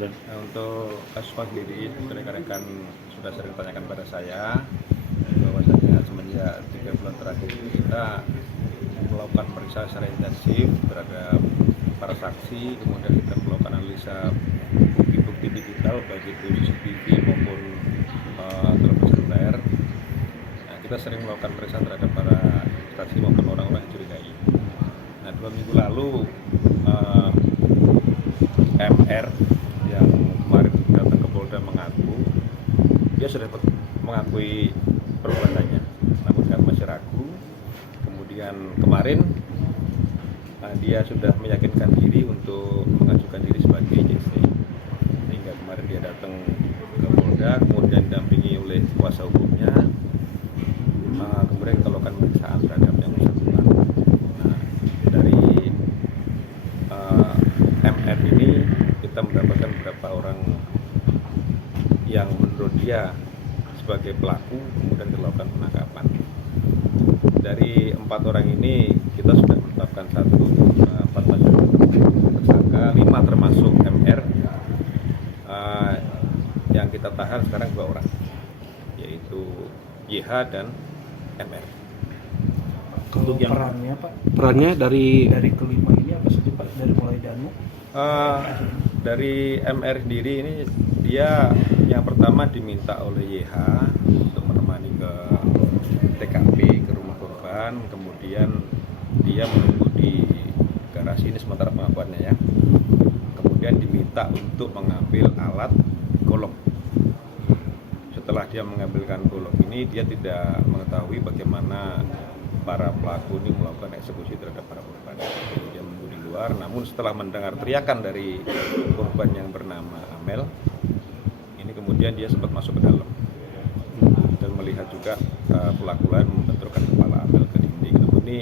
Nah, untuk kasus Pak sendiri, rekan-rekan sudah sering tanyakan pada saya bahwasanya semenjak 3 bulan terakhir ini kita melakukan pemeriksaan secara intensif terhadap para saksi, kemudian kita melakukan analisa bukti-bukti digital baik itu CCTV maupun telepon seluler. Nah, kita sering melakukan pemeriksaan terhadap para saksi maupun orang-orang yang curigai. Nah, 2 minggu lalu MR yang kemarin datang ke Polda mengaku dia sudah mengakui perbuatannya, namun kami masih ragu. Kemudian kemarin dia sudah meyakinkan diri untuk mengajukan diri sebagai JC, sehingga kemarin dia datang ke Polda, kemudian didampingi oleh kuasa hukumnya. Kemudian kita lakukan pemeriksaan terhadap yang bersangkutan. Nah, dari MR ini kita mendapatkan beberapa orang yang menurut dia sebagai pelaku, kemudian dilakukan penangkapan. Dari 4 orang ini kita sudah menetapkan 4 tersangka, 5 termasuk MR. Yang kita tahan sekarang 2 orang, yaitu YH dan MR. Kalau perannya Pak? Perannya dari kelima ini apa saja Pak? Dari mulai Danu? Dari MR sendiri ini dia yang pertama diminta oleh YH untuk menemani ke TKP, ke rumah korban, kemudian dia menunggu di garasi, ini sementara pengakuannya ya. Kemudian diminta untuk mengambil alat golok. Setelah dia mengambilkan golok ini, dia tidak mengetahui bagaimana para pelaku ini melakukan eksekusi terhadap para korban. Dia menunggu di luar, namun setelah mendengar teriakan dari korban yang bernama Amel, ini kemudian dia sempat masuk ke dalam dan melihat juga pelaku lain membenturkan kepala Amel ke dinding. Namun ini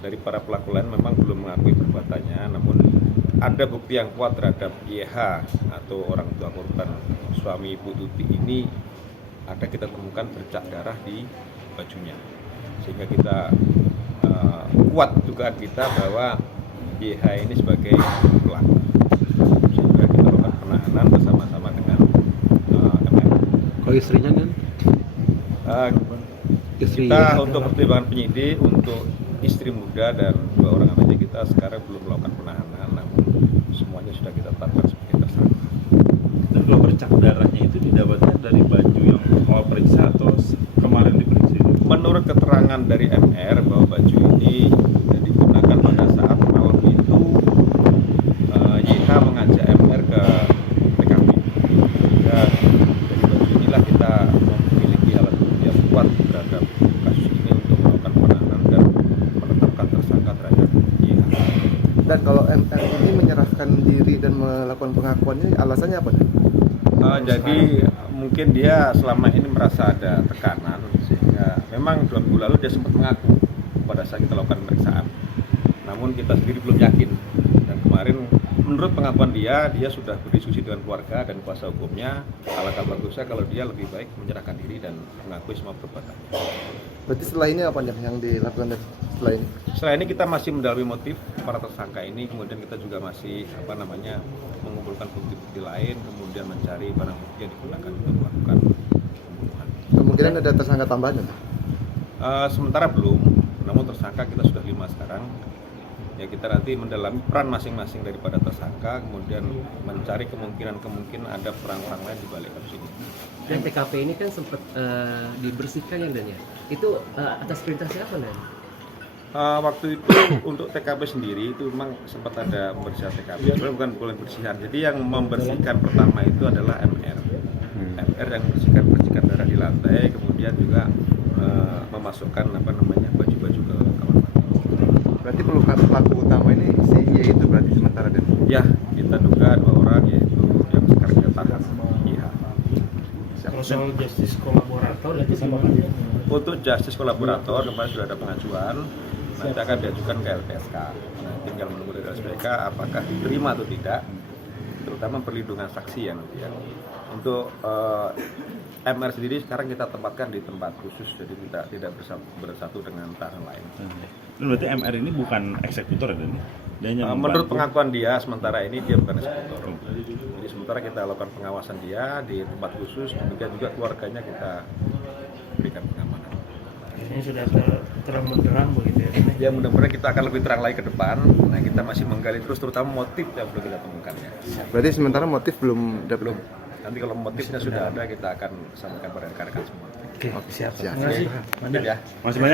dari para pelaku lain memang belum mengakui perbuatannya, namun ada bukti yang kuat terhadap YH atau orang tua korban, suami Ibu Tuti ini. Ada kita temukan bercak darah di bajunya, sehingga kita kuat dugaan kita bahwa YH ini sebagai pelaku, sehingga kita lakukan penahanan bersama-sama dengan MR. kalau istrinya kan? Kita untuk pertimbangan penyidik untuk istri muda dan 2 orang anaknya kita sekarang belum melakukan penahanan, namun semuanya sudah kita tetapkan sebagai tersangka. Dan kalau bercak darahnya itu didapatkan dari baju yang awal periksa atau kemarin diperiksa? Menurut keterangan dari MR bahwa baju ini digunakan pada saat malam itu YH mengajak MR ke TKP. Sehingga dari baju inilah kita memiliki alat bukti yang kuat terhadap kasus ini untuk melakukan penahanan dan menetapkan tersangka terhadap YH. Dan kalau MR ini menyerahkan diri dan melakukan pengakuannya, alasannya apa? Jadi mungkin dia selama ini merasa ada tekanan, sehingga memang 2 minggu lalu dia sempat mengaku pada saat kita lakukan pemeriksaan. Namun kita sendiri belum yakin, dan kemarin menurut pengakuan dia sudah berdiskusi dengan keluarga dan kuasa hukumnya. Alangkah bagusnya kalau dia lebih baik menyerahkan diri dan mengakui semua perbuatannya. Berarti setelah ini apa yang dilakukan setelah ini? Setelah ini kita masih mendalami motif para tersangka ini, kemudian kita juga masih mengumpulkan bukti-bukti lain, kemudian mencari barang bukti yang digunakan untuk melakukan pembunuhan. Kemungkinan ada tersangka tambahan? Sementara belum, namun tersangka kita sudah 5 sekarang. Ya, kita nanti mendalami peran masing-masing daripada tersangka, kemudian mencari kemungkinan ada peran orang lain di balik kasus ini. Dan TKP ini kan sempat dibersihkan ya Dan ya? Itu atas perintah siapa Dan? Waktu itu untuk TKP sendiri itu memang sempat ada pembersihan TKP, sebenarnya bukan bersihan. Jadi yang membersihkan pertama itu adalah MR. MR yang membersihkan darah di lantai, kemudian juga memasukkan baju-baju ke kamar mandi. Berarti pelaku utama ini si Y itu berarti sementara dan? Ya, kita duga 2 orang, yaitu yang sekarang kita tahan YH. Kalau soal justice kolaborator itu sama dia? Untuk justice kolaborator kemarin sudah ada pengajuan, nanti akan diajukan ke LPSK. Nah, tinggal menunggu dari LPSK apakah diterima atau tidak, terutama perlindungan saksi ya nanti ya. Untuk MR sendiri sekarang kita tempatkan di tempat khusus, jadi tidak bersatu dengan tahanan lain. Berarti MR ini bukan eksekutor ya? Dan Menurut pengakuan dia sementara ini dia bukan eksekutor. Jadi sementara kita lakukan pengawasan dia di tempat khusus, demikian juga keluarganya kita berikan pengamanan. Ini sudah terang benderang begitu ya. Ya mudah-mudahan kita akan lebih terang lagi ke depan. Nah kita masih menggali terus, terutama motif yang belum kita temukan ya. Berarti sementara motif belum Belum. Nanti kalau motifnya sudah ada, kita akan sampaikan pada rekan-rekan semua. Oke, siap. Siap. Terima kasih. Mungkin ya. Masih banyak